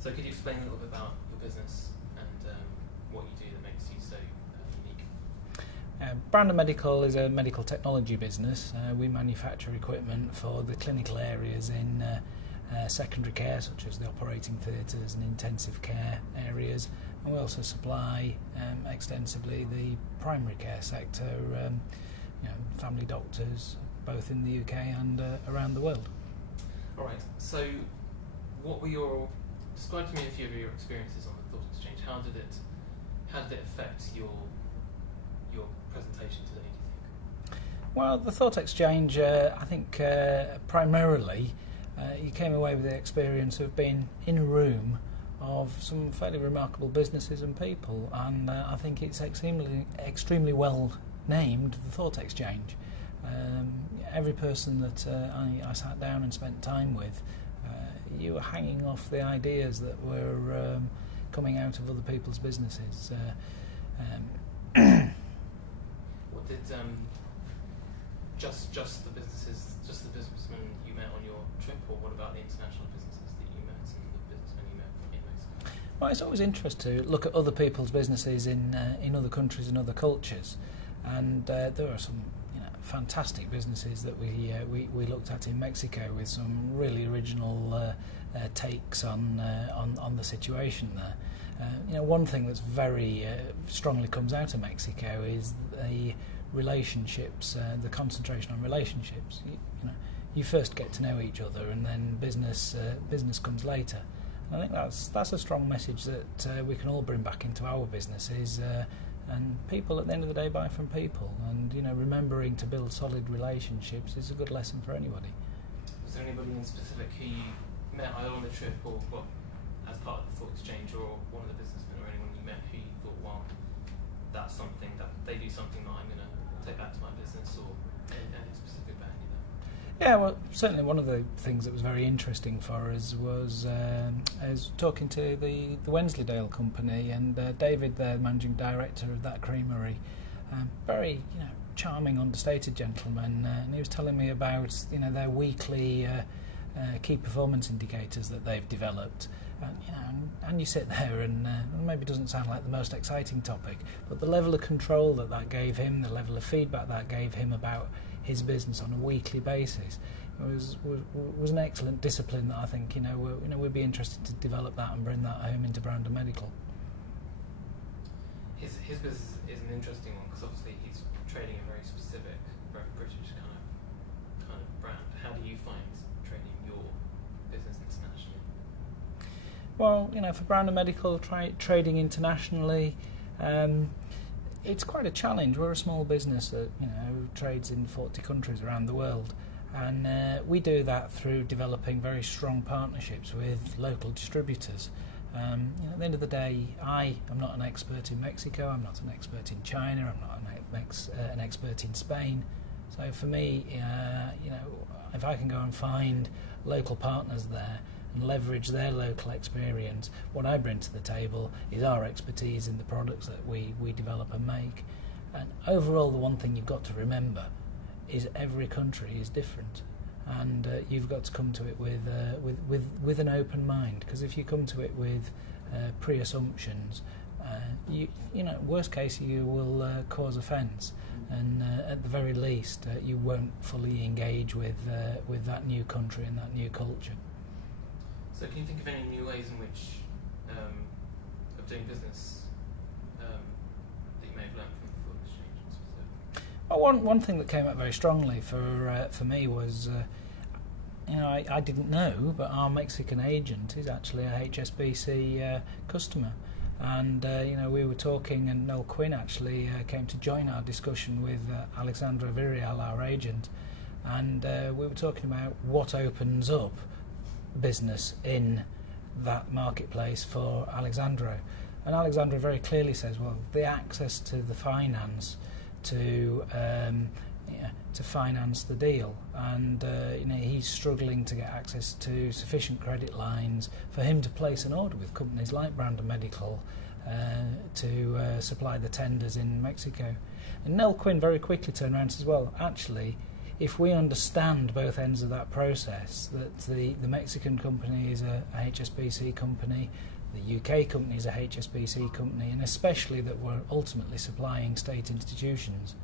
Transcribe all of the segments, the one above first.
So could you explain a little bit about your business and what you do that makes you so unique? Brandon Medical is a medical technology business. We manufacture equipment for the clinical areas in secondary care, such as the operating theatres and intensive care areas, and we also supply extensively the primary care sector, family doctors, both in the UK and around the world. All right. So, describe to me a few of your experiences on the Thought Exchange. How did it affect your presentation today, do you think? Well, the Thought Exchange, I think primarily you came away with the experience of being in a room of some fairly remarkable businesses and people, and I think it's extremely well named, the Thought Exchange. Every person that I sat down and spent time with, you were hanging off the ideas that were coming out of other people's businesses. What did just the businessmen you met on your trip, or what about the international businesses that you met and the businessmen you met in Mexico? Well, it's always interesting to look at other people's businesses in other countries and other cultures, and there are some fantastic businesses that we looked at in Mexico with some really original takes on the situation there. One thing that's very strongly comes out of Mexico is the relationships, the concentration on relationships. You first get to know each other, and then business comes later. And I think that's a strong message that we can all bring back into our businesses. And people, at the end of the day, buy from people, and remembering to build solid relationships is a good lesson for anybody. Was there anybody in specific who you met either on the trip or as part of the Thought Exchange, or one of the businessmen or anyone you met who you thought, wow, that's something that they do something that I'm going to take back to my business, or any specific value there? Yeah, well, certainly one of the things that was very interesting for us was talking to the Wensleydale company, and David, the managing director of that creamery, very charming, understated gentleman, and he was telling me about their weekly key performance indicators that they've developed. And you sit there and maybe it doesn't sound like the most exciting topic, but the level of control that gave him, the level of feedback that gave him about his business on a weekly basis was an excellent discipline that I think we'd be interested to develop that and bring that home into Brandon Medical. His business is an interesting one because obviously he's trading a very specific, very British kind of brand. How do you find trading your business internationally? Well, for Brandon Medical, trading internationally, it's quite a challenge. We're a small business that trades in 40 countries around the world, and we do that through developing very strong partnerships with local distributors. At the end of the day, I am not an expert in Mexico, I'm not an expert in China, I'm not an expert in Spain. So for me, if I can go and find local partners there and leverage their local experience, what I bring to the table is our expertise in the products that we develop and make. And overall, the one thing you've got to remember is every country is different, and you've got to come to it with an open mind, because if you come to it with pre-assumptions, worst case you will cause offence, and at the very least you won't fully engage with that new country and that new culture. So can you think of any new ways in which of doing business that you may have learned from the Thought Exchange in specific? Well, one thing that came up very strongly for me was, I didn't know, but our Mexican agent is actually a HSBC customer. And we were talking, and Noel Quinn actually came to join our discussion with Alexandra Virial, our agent, and we were talking about what opens up business in that marketplace for Alexandra. And Alexandra very clearly says, well, the access to the finance to finance the deal, and he's struggling to get access to sufficient credit lines for him to place an order with companies like Brandon Medical to supply the tenders in Mexico. And Nell Quinn very quickly turned around and says, well, actually, if we understand both ends of that process, that the Mexican company is a HSBC company, the UK company is a HSBC company, and especially that we're ultimately supplying state institutions,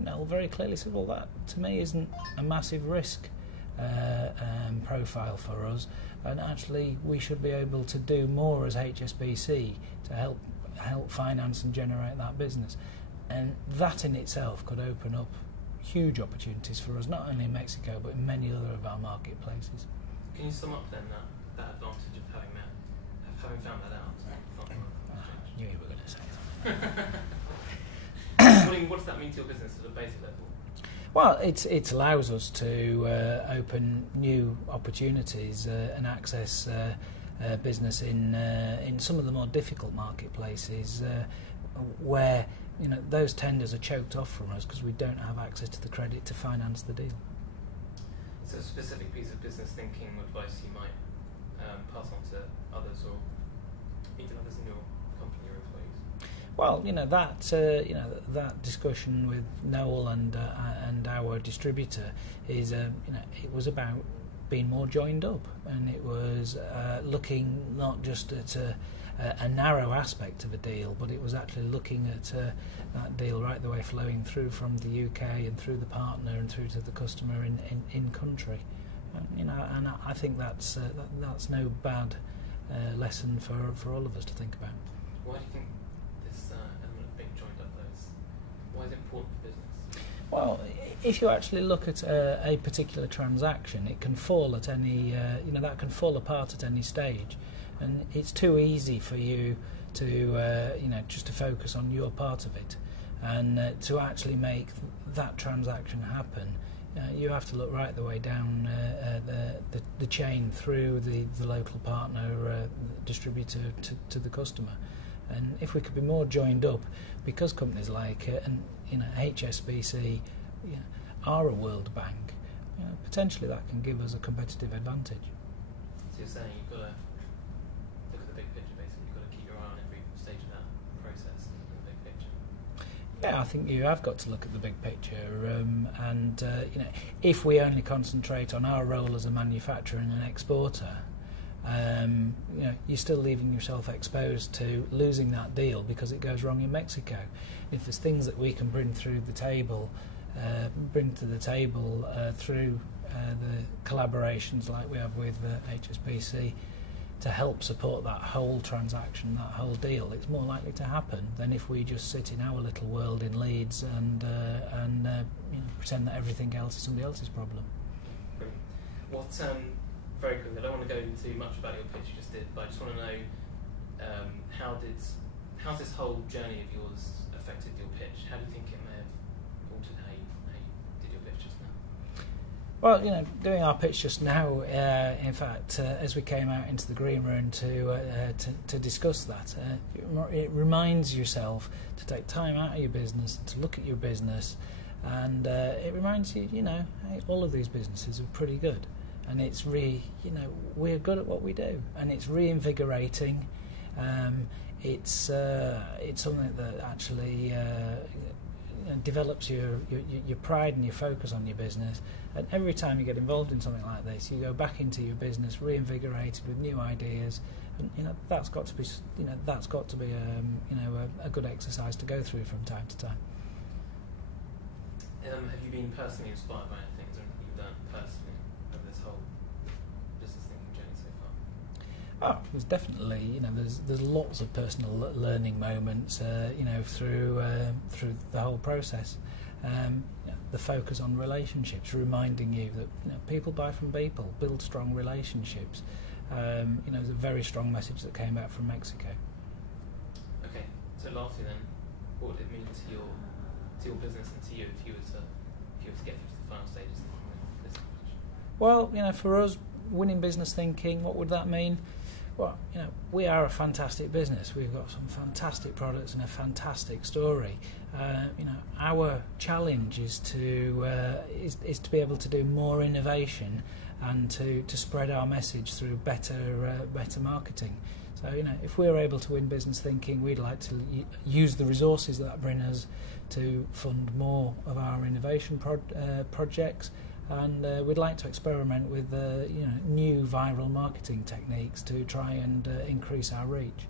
they'll very clearly say, well, that to me isn't a massive risk profile for us, and actually we should be able to do more as HSBC to help finance and generate that business. And that in itself could open up huge opportunities for us, not only in Mexico but in many other of our marketplaces. Can you sum up then that advantage of having found that out? I knew you were going to say that. What does that mean to your business at a basic level? Well, it allows us to open new opportunities and access business in some of the more difficult marketplaces where those tenders are choked off from us because we don't have access to the credit to finance the deal. So a specific piece of business thinking advice you might pass on to others, or even others in your company or employees? Well, that discussion with Noel and our distributor is it was about being more joined up, and it was looking not just at a narrow aspect of a deal, but it was actually looking at that deal right the way flowing through from the UK and through the partner and through to the customer in country. And I think that's no bad lesson for all of us to think about. Why do you think this element of being joined up why is it important for business? Well, if you actually look at a particular transaction, it can fall at any that can fall apart at any stage. And it's too easy for you to, just to focus on your part of it, and to actually make that transaction happen. You have to look right the way down the chain through the local partner, distributor to the customer. And if we could be more joined up, because companies like HSBC are a World Bank, potentially that can give us a competitive advantage. So you're saying you've got to look at the big picture, basically. You've got to keep your eye on every stage of that process and look at the big picture. Yeah, I think you have got to look at the big picture, and if we only concentrate on our role as a manufacturer and an exporter, you're still leaving yourself exposed to losing that deal because it goes wrong in Mexico. If there's things that we can bring to the table through the collaborations like we have with HSBC to help support that whole transaction, that whole deal, it's more likely to happen than if we just sit in our little world in Leeds and pretend that everything else is somebody else's problem. Brilliant. What very quickly, I don't want to go into much about your pitch you just did, but I just want to know how's this whole journey of yours affected your pitch? How do you think it may have altered how you did your pitch just now? Well, doing our pitch just now, in fact, as we came out into the green room to discuss that, it reminds yourself to take time out of your business, to look at your business, and it reminds you, hey, all of these businesses are pretty good. And it's we're good at what we do, and it's reinvigorating. It's something that actually develops your pride and your focus on your business. And every time you get involved in something like this, you go back into your business reinvigorated with new ideas. And that's got to be a good exercise to go through from time to time. Have you been personally inspired by things that you've done personally over this whole business thinking journey so far? Oh, there's definitely, there's lots of personal learning moments, through the whole process. The focus on relationships, reminding you that people buy from people, build strong relationships. There's a very strong message that came out from Mexico. Okay, so lastly then, what would it mean to your business and to you if you were to get through to the final stages of the business pitch? Well, for us, winning business thinking, what would that mean? Well, we are a fantastic business. We've got some fantastic products and a fantastic story. Our challenge is to be able to do more innovation and to spread our message through better marketing. So, if we're able to win business thinking, we'd like to use the resources that bring us to fund more of our innovation projects, and we'd like to experiment with new viral marketing techniques to try and increase our reach.